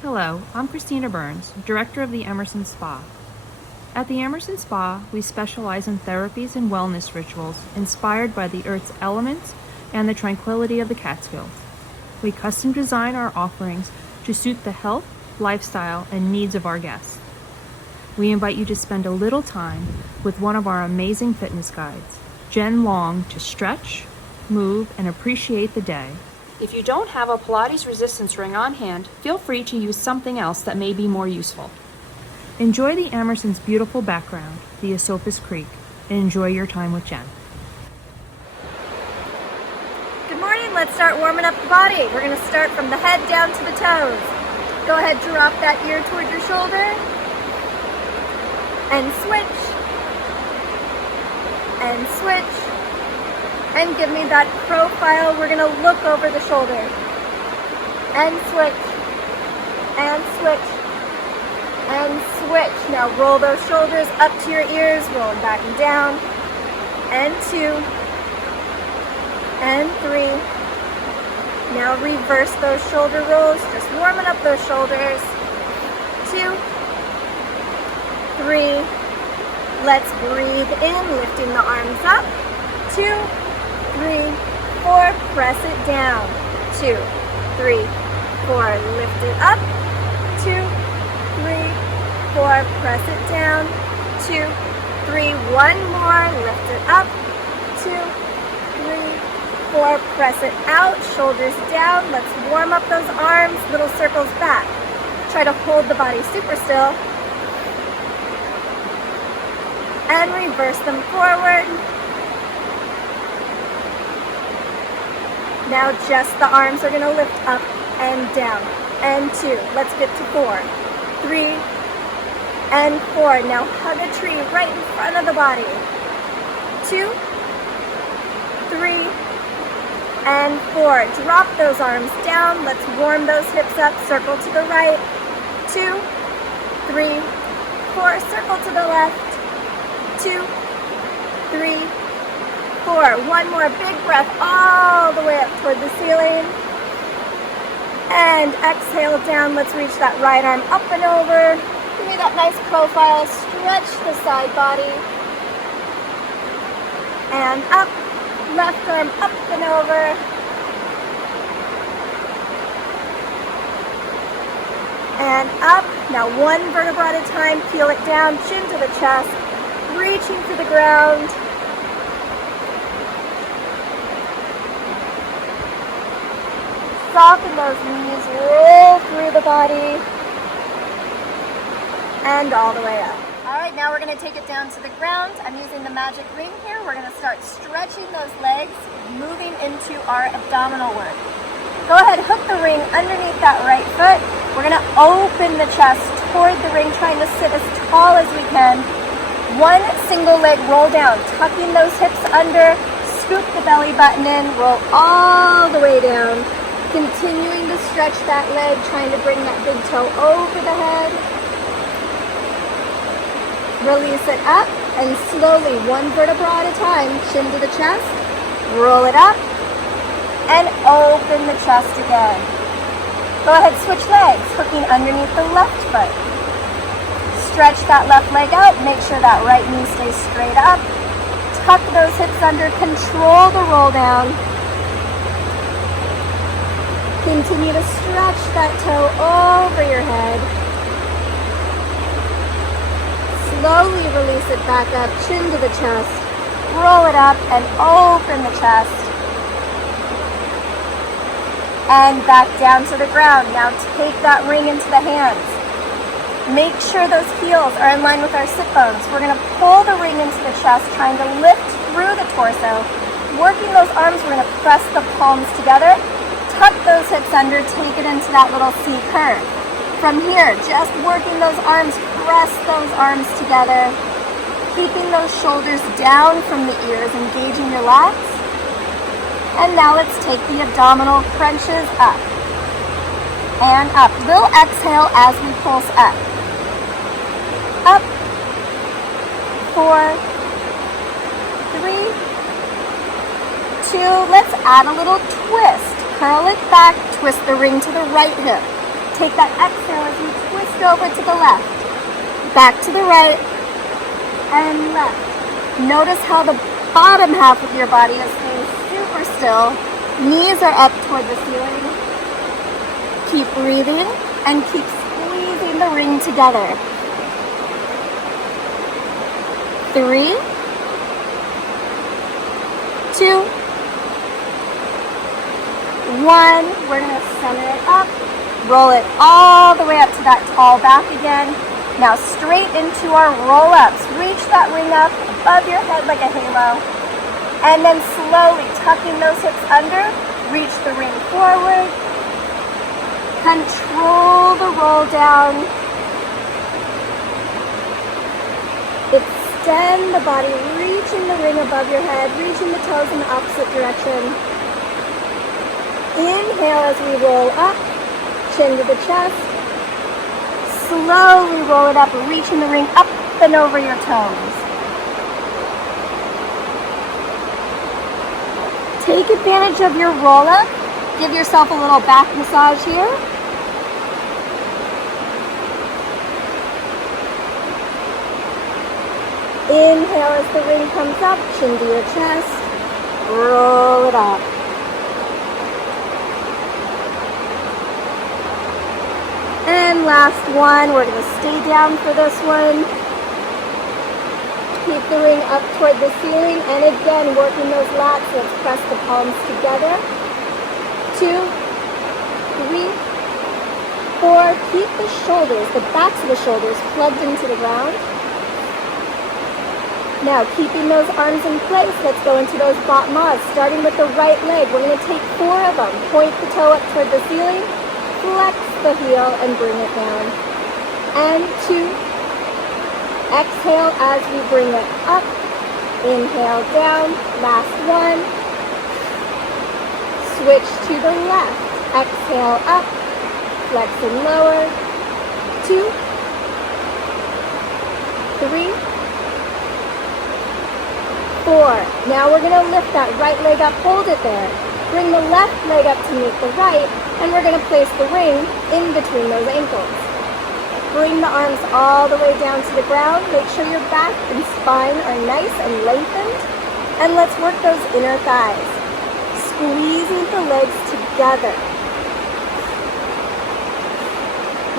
Hello, I'm Christina Burns, Director of the Emerson Spa. At the Emerson Spa, we specialize in therapies and wellness rituals inspired by the Earth's elements and the tranquility of the Catskills. We custom design our offerings to suit the health, lifestyle, and needs of our guests. We invite you to spend a little time with one of our amazing fitness guides, Jen Long, to stretch, move, and appreciate the day. If you don't have a Pilates resistance ring on hand, feel free to use something else that may be more useful. Enjoy the Emerson's beautiful background, the Esopus Creek, and enjoy your time with Jen. Good morning, let's start warming up the body. We're going to start from the head down to the toes. Go ahead, drop that ear toward your shoulder, and switch, and switch. And give me that profile. We're going to look over the shoulder. And switch. And switch. And switch. Now roll those shoulders up to your ears. Roll them back and down. And 2. And 3. Now reverse those shoulder rolls. Just warming up those shoulders. 2. 3. Let's breathe in, lifting the arms up. 2. 3, 4, press it down. 2, 3, 4, lift it up. 2, 3, 4, press it down. 2, 3, one more, lift it up. 2, 3, 4, press it out, shoulders down. Let's warm up those arms, little circles back. Try to hold the body super still. And reverse them forward. Now just the arms are going to lift up and down. And 2. Let's get to 4. 3 and 4. Now hug a tree right in front of the body. 2, 3 and 4. Drop those arms down. Let's warm those hips up. Circle to the right. 2, 3, 4. Circle to the left. 2, 3, 4. One more big breath all the way up toward the ceiling. And exhale down. Let's reach that right arm up and over. Give me that nice profile. Stretch the side body. And up. Left arm up and over. And up. Now one vertebra at a time. Peel it down. Chin to the chest. Reaching for the ground. Soften those knees, roll through the body, and all the way up. All right, now we're going to take it down to the ground. I'm using the magic ring here. We're going to start stretching those legs, moving into our abdominal work. Go ahead, hook the ring underneath that right foot. We're going to open the chest toward the ring, trying to sit as tall as we can. One single leg roll down, tucking those hips under, scoop the belly button in, roll all the way down. Continuing to stretch that leg, trying to bring that big toe over the head. Release it up, and slowly, one vertebra at a time, chin to the chest, roll it up, and open the chest again. Go ahead, switch legs, hooking underneath the left foot. Stretch that left leg out, make sure that right knee stays straight up. Tuck those hips under, control the roll down. Continue to stretch that toe over your head. Slowly release it back up, chin to the chest. Roll it up and open the chest. And back down to the ground. Now take that ring into the hands. Make sure those heels are in line with our sit bones. We're going to pull the ring into the chest, trying to lift through the torso. Working those arms, we're going to press the palms together. Tuck those hips under, take it into that little C curve. From here, just working those arms, press those arms together, keeping those shoulders down from the ears, engaging your lats. And now let's take the abdominal crunches up and up. Little exhale as we pulse up. Up, 4, 3, 2. Let's add a little twist. Curl it back, twist the ring to the right hip. Take that exhale as you twist over to the left, back to the right, and left. Notice how the bottom half of your body is staying super still. Knees are up toward the ceiling. Keep breathing and keep squeezing the ring together. 3, 2, 1. We're going to center it up. Roll it all the way up to that tall back again. Now straight into our roll-ups. Reach that ring up above your head like a halo. And then slowly tucking those hips under, reach the ring forward. Control the roll down. Extend the body, reaching the ring above your head, reaching the toes in the opposite direction. Inhale as we roll up. Chin to the chest. Slowly roll it up, reaching the ring up and over your toes. Take advantage of your roll up. Give yourself a little back massage here. Inhale as the ring comes up, chin to your chest. Roll it up. And last one, we're going to stay down for this one. Keep the ring up toward the ceiling, and again, working those lats. Let's press the palms together. 2, 3, 4. Keep the shoulders, the backs of the shoulders plugged into the ground. Now, keeping those arms in place, let's go into those battements, starting with the right leg. We're going to take 4 of them. Point the toe up toward the ceiling. Flex the heel and bring it down. And 2. Exhale as we bring it up. Inhale down. Last one. Switch to the left. Exhale up. Flex and lower. 2, 3, 4. Now we're going to lift that right leg up. Hold it there. Bring the left leg up to meet the right, and we're going to place the ring in between those ankles. Bring the arms all the way down to the ground. Make sure your back and spine are nice and lengthened. And let's work those inner thighs. Squeezing the legs together.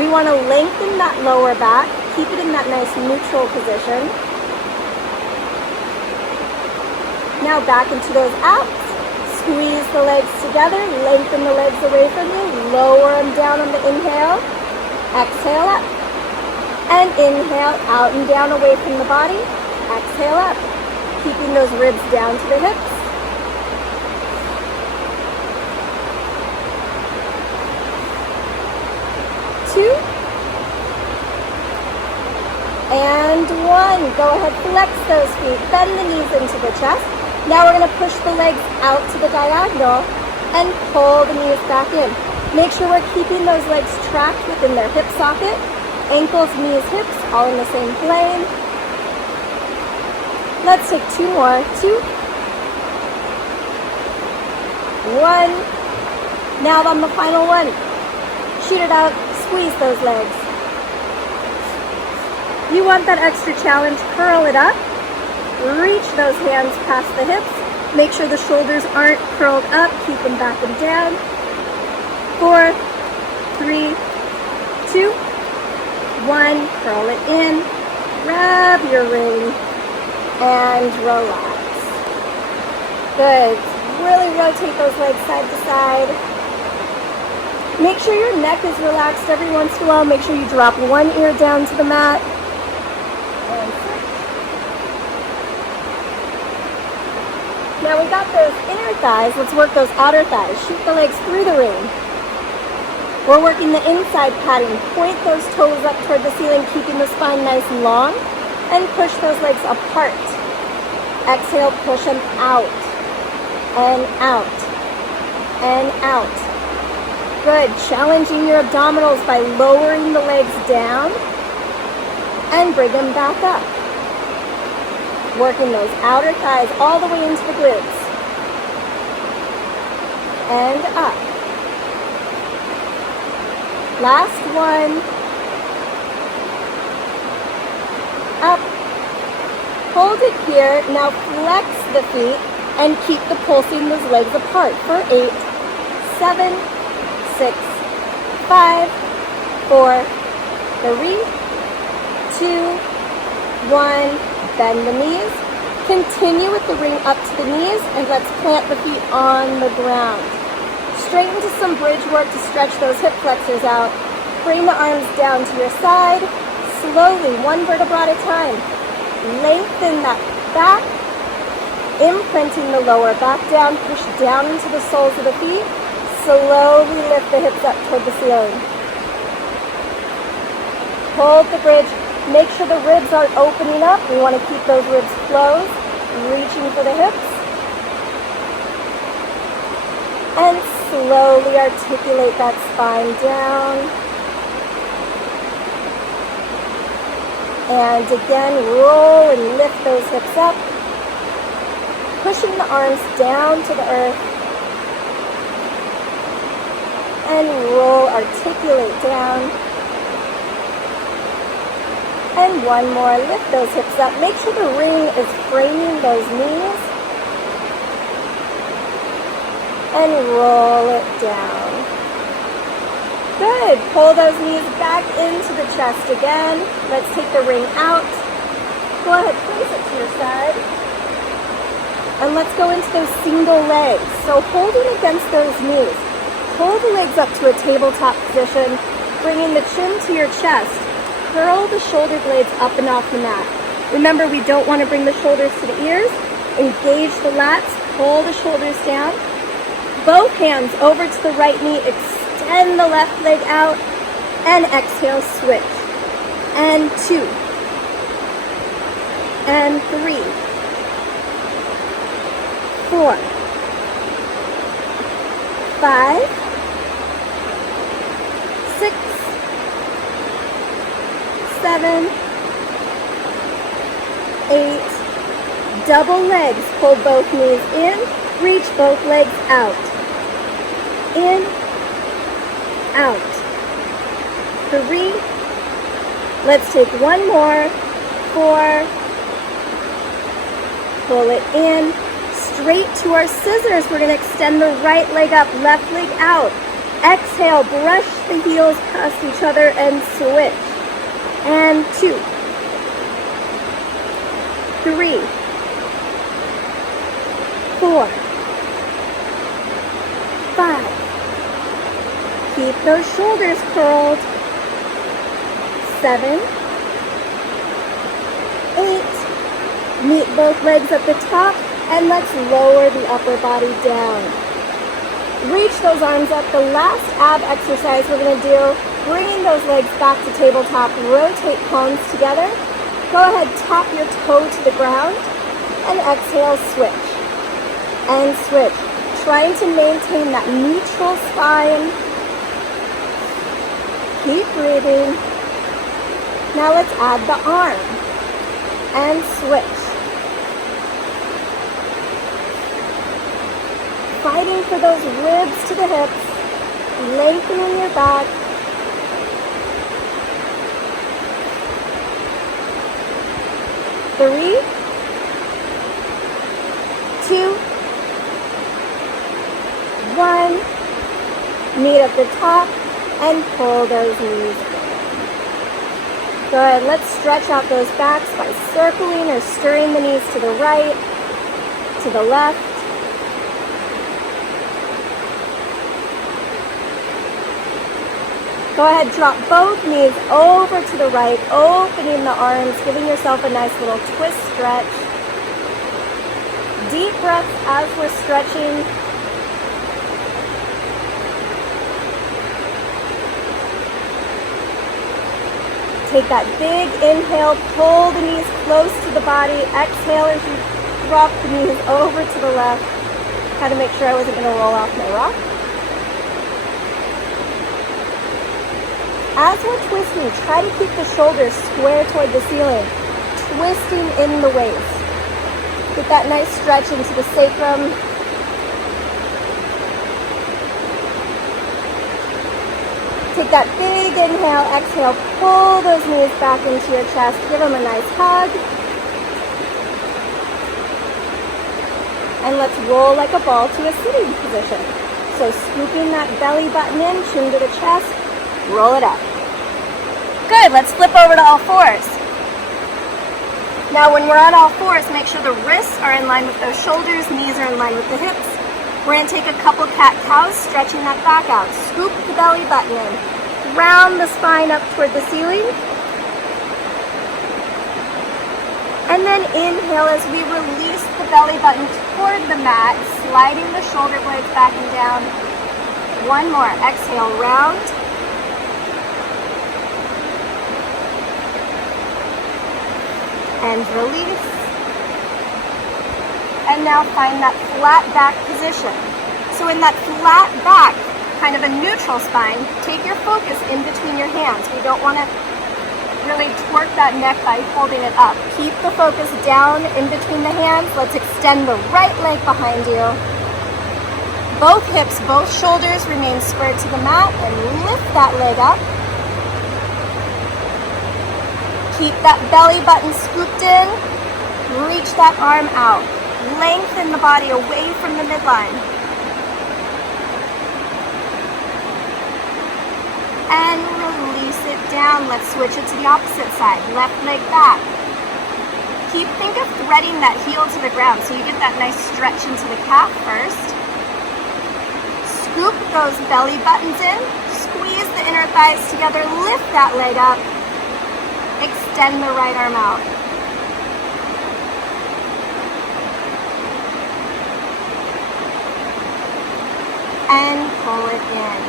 We want to lengthen that lower back. Keep it in that nice neutral position. Now back into those abs. Squeeze the legs together, lengthen the legs away from you, lower them down on the inhale, exhale up, and inhale out and down away from the body, exhale up, keeping those ribs down to the hips. 2, and 1. Go ahead, flex those feet, bend the knees into the chest. Now we're going to push the legs out to the diagonal and pull the knees back in. Make sure we're keeping those legs tracked within their hip socket. Ankles, knees, hips, all in the same plane. Let's take 2 more. 2, 1. Now on the final one. Shoot it out. Squeeze those legs. You want that extra challenge. Curl it up. Reach those hands past the hips. Make sure the shoulders aren't curled up. Keep them back and down. 4, 3, 2, 1. Curl it in. Grab your ring and relax. Good. Really rotate those legs side to side. Make sure your neck is relaxed every once in a while. Make sure you drop one ear down to the mat. And switch. Now we got those inner thighs. Let's work those outer thighs. Shoot the legs through the ring. We're working the inside padding. Point those toes up toward the ceiling, keeping the spine nice and long. And push those legs apart. Exhale, push them out. And out. And out. Good. Challenging your abdominals by lowering the legs down and bring them back up. Working those outer thighs all the way into the glutes. And up. Last one. Up. Hold it here. Now flex the feet and keep the pulsing those legs apart for 8, 7, 6, 5, 4, 3, 2, 1. Bend the knees. Continue with the ring up to the knees, and let's plant the feet on the ground. Straighten to some bridge work to stretch those hip flexors out. Bring the arms down to your side. Slowly, one vertebra at a time. Lengthen that back, imprinting the lower back down. Push down into the soles of the feet. Slowly lift the hips up toward the ceiling. Hold the bridge. Make sure the ribs aren't opening up. We want to keep those ribs closed, reaching for the hips. And slowly articulate that spine down. And again, roll and lift those hips up. Pushing the arms down to the earth. And roll, articulate down. And one more, lift those hips up. Make sure the ring is framing those knees. And roll it down. Good, pull those knees back into the chest again. Let's take the ring out. Go ahead, place it to your side. And let's go into those single legs. So holding against those knees, pull the legs up to a tabletop position, bringing the chin to your chest. Curl the shoulder blades up and off the mat. Remember, we don't want to bring the shoulders to the ears. Engage the lats, pull the shoulders down. Both hands over to the right knee, extend the left leg out, and exhale, switch. And 2. And 3. 4. 5. 6. 7, 8, double legs, pull both knees in, reach both legs out, in, out, 3, let's take one more, 4, pull it in, straight to our scissors, we're going to extend the right leg up, left leg out, exhale, brush the heels past each other and switch. And 2, 3, 4, 5. Keep those shoulders curled. 7, 8. Meet both legs at the top, and let's lower the upper body down. Reach those arms up. The last ab exercise we're going to do, bringing those legs back to tabletop, rotate palms together. Go ahead, tap your toe to the ground, and exhale, switch. And switch. Trying to maintain that neutral spine. Keep breathing. Now let's add the arm. And switch. Fighting for those ribs to the hips, lengthening your back. 3, 2, 1. Meet at the top and pull those knees in. Good. Let's stretch out those backs by circling or stirring the knees to the right, to the left. Go ahead, drop both knees over to the right, opening the arms, giving yourself a nice little twist stretch. Deep breaths as we're stretching. Take that big inhale, pull the knees close to the body. Exhale as you drop the knees over to the left. Had to make sure I wasn't going to roll off my rock. As we're twisting, try to keep the shoulders square toward the ceiling, twisting in the waist. Get that nice stretch into the sacrum. Take that big inhale, exhale, pull those knees back into your chest. Give them a nice hug. And let's roll like a ball to a sitting position. So scooping that belly button in, chin to the chest, roll it up. Good, let's flip over to all fours. Now when we're on all fours, make sure the wrists are in line with those shoulders, knees are in line with the hips. We're gonna take a couple cat-cows, stretching that back out. Scoop the belly button in. Round the spine up toward the ceiling. And then inhale as we release the belly button toward the mat, sliding the shoulder blades back and down. One more. Exhale, round. And release. And now find that flat back position. So in that flat back, kind of a neutral spine, take your focus in between your hands. We don't want to really twerk that neck by holding it up. Keep the focus down in between the hands. Let's extend the right leg behind you. Both hips, both shoulders remain squared to the mat, and lift that leg up. Keep that belly button scooped in. Reach that arm out. Lengthen the body away from the midline. And release it down. Let's switch it to the opposite side. Left leg back. Think of threading that heel to the ground so you get that nice stretch into the calf first. Scoop those belly buttons in. Squeeze the inner thighs together. Lift that leg up. Extend the right arm out. And pull it in.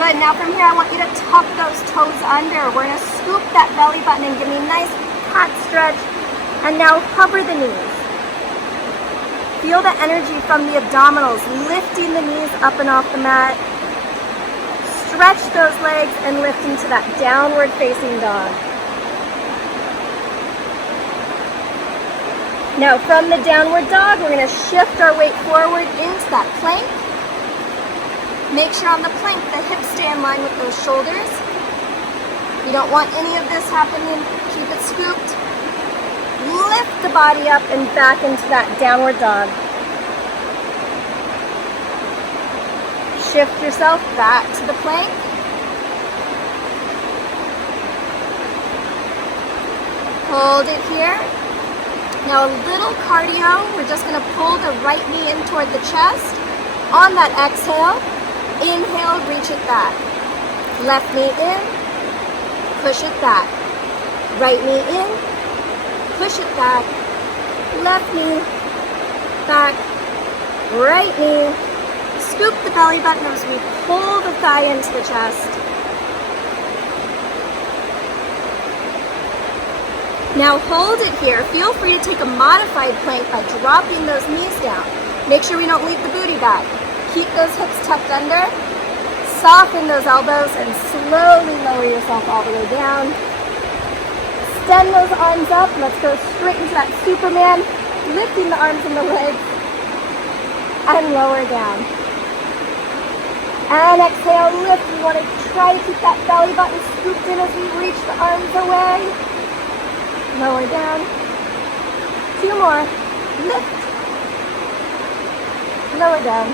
Good, now from here I want you to tuck those toes under. We're gonna scoop that belly button and give me a nice cat stretch. And now hover the knees. Feel the energy from the abdominals, lifting the knees up and off the mat. Stretch those legs and lift into that downward facing dog. Now from the downward dog, we're gonna shift our weight forward into that plank. Make sure on the plank the hips stay in line with those shoulders. You don't want any of this happening. Keep it scooped. Lift the body up and back into that downward dog. Shift yourself back to the plank. Hold it here. Now a little cardio. We're just going to pull the right knee in toward the chest. On that exhale, inhale, reach it back. Left knee in, push it back. Right knee in, push it back. Left knee, back. Right knee. Scoop the belly button as we pull the thigh into the chest. Now hold it here. Feel free to take a modified plank by dropping those knees down. Make sure we don't leave the booty back. Keep those hips tucked under. Soften those elbows and slowly lower yourself all the way down. Extend those arms up. Let's go straight into that Superman, lifting the arms and the legs. And lower down. And exhale, lift. We want to try to keep that belly button scooped in as we reach the arms away. Lower down. 2 more. Lift. Lower down.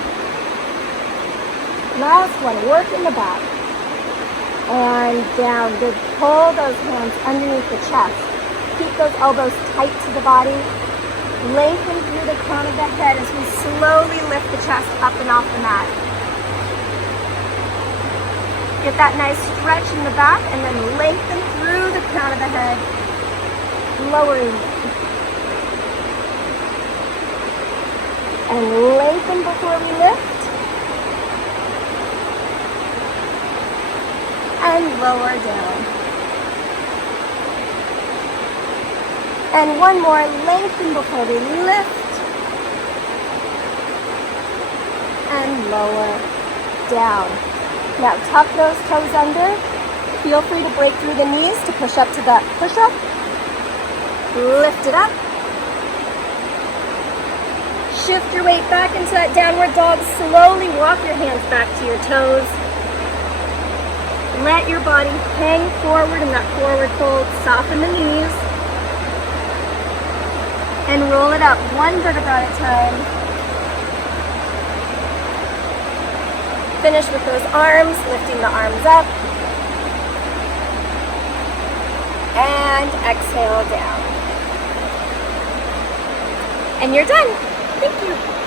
Last one. Work in the back. And down. Good. Pull those hands underneath the chest. Keep those elbows tight to the body. Lengthen through the crown of the head as we slowly lift the chest up and off the mat. Get that nice stretch in the back and then lengthen through the crown of the head. Lowering it. And lengthen before we lift. And lower down. And one more, lengthen before we lift. And lower down. Now tuck those toes under. Feel free to break through the knees to push up to that push-up. Lift it up. Shift your weight back into that downward dog. Slowly walk your hands back to your toes. Let your body hang forward in that forward fold. Soften the knees. And roll it up one vertebra at a time. Finish with those arms, lifting the arms up. And exhale down. And you're done. Thank you.